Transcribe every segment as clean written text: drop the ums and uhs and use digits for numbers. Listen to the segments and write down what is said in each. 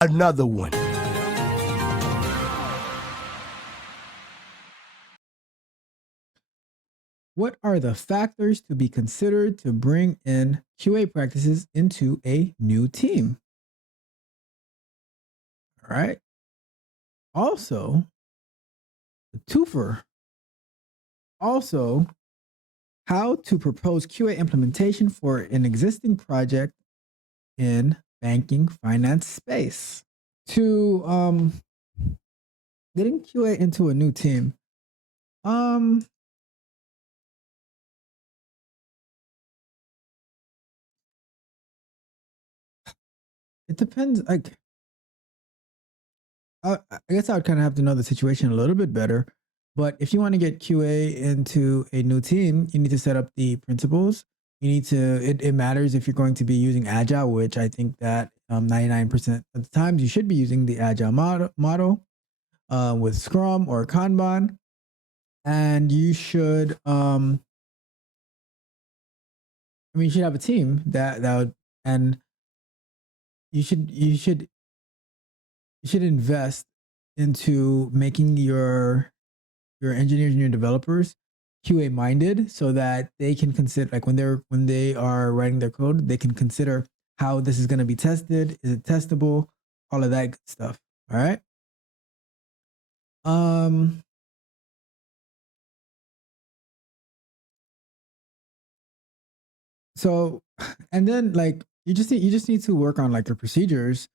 another one. What are the factors to be considered to bring in QA practices into a new team? All right. Also, the twofer. Also, how to propose QA implementation for an existing project in banking finance space. To getting QA into a new team. It depends. Like, I guess I would kind of have to know the situation a little bit better. But if you want to get QA into a new team, you need to set up the principles. You need to. It matters if you're going to be using Agile, which I think that 99% of the times you should be using the Agile model with Scrum or Kanban, and you should. You should have a team that would, and you should invest into making your engineers and your developers QA minded, so that they can consider, like, when they are writing their code, they can consider how this is going to be tested. Is it testable? All of that good stuff. All right. So, and then, like, you just need to work on, like, your procedures.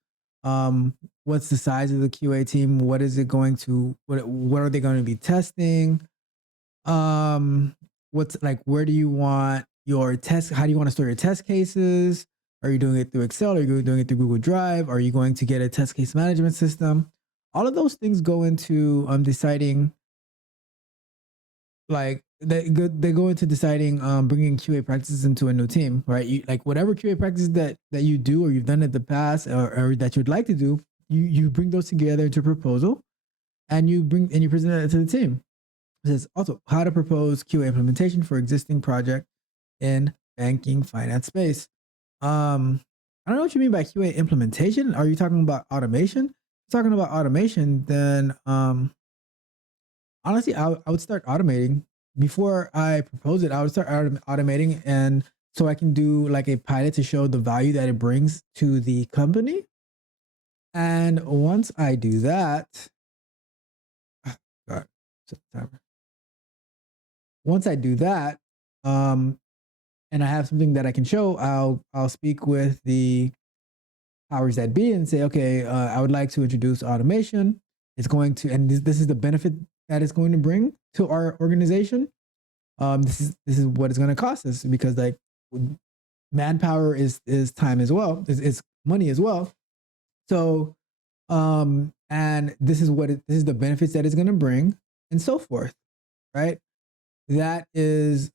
What's the size of the QA team? What is it going to, what are they going to be testing? What's, like, where do you want your test? How do you want to store your test cases? Are you doing it through Excel? Are you doing it through Google Drive? Are you going to get a test case management system? All of those things go into deciding, like, they go into deciding bringing QA practices into a new team, right? You, like, whatever QA practices that you do or you've done in the past, or that you'd like to do, you bring those together into a proposal, and you present it to the team. It says also how to propose QA implementation for existing project in banking finance space. I don't know what you mean by QA implementation. Are you talking about automation? If you're talking about automation, then honestly, I would start automating. Before I propose it, I would start automating, and so I can do, like, a pilot to show the value that it brings to the company. And once I do that, God, once I do that, and I have something that I can show, I'll speak with the powers that be and say, okay, I would like to introduce automation. It's going to, and this is the benefit that it's going to bring to our organization. This is what it's going to cost us, because, like, manpower is time as well, is money as well. So, and this is this is the benefits that it's going to bring, and so forth, right? That is,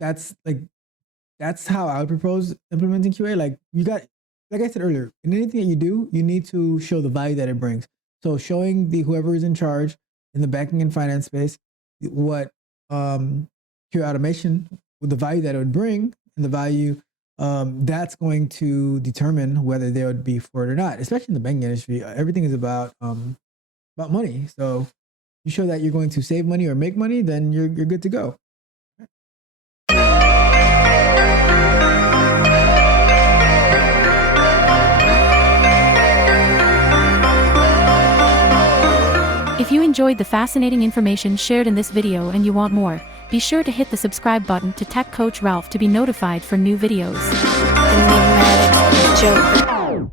that's how I would propose implementing QA. Like, you got, like I said earlier, in anything that you do, you need to show the value that it brings. So showing whoever is in charge in the banking and finance space what QA automation, with the value that it would bring, and the value that's going to determine whether they would be for it or not. Especially in the banking industry, everything is about money. So you show that you're going to save money or make money, then you're good to go. If you enjoyed the fascinating information shared in this video and you want more, be sure to hit the subscribe button to Tech Coach Ralph to be notified for new videos. Enigmatic Joker.